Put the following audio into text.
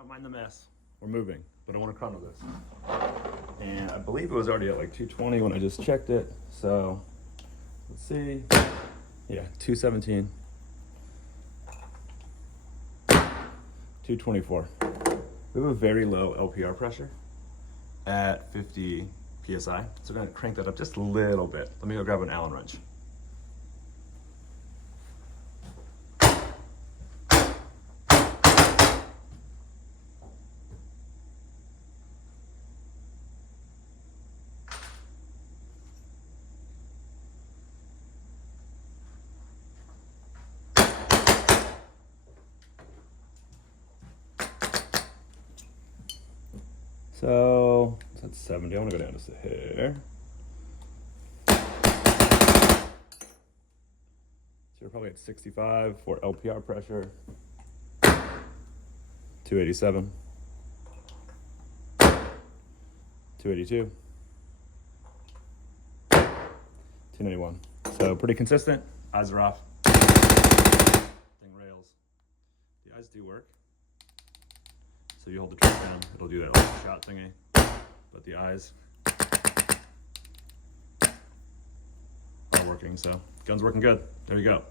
don't mind the mess. We're moving, but I want to chrono this. And I believe it was already at like 220 when I just checked it. So let's see. Yeah, 217. 224. We have a very low LPR pressure at 50 PSI. So we're gonna crank that up just a little bit. Let me go grab an Allen wrench. So that's 70. I want to go down just a hair. So you're probably at 65 for LPR pressure. 287. 282. 291. So pretty consistent. Eyes are off. Thing rails. The eyes do work. So you hold the truck down, it'll do that little shot thingy. But the eyes are working, so gun's working good. There you go.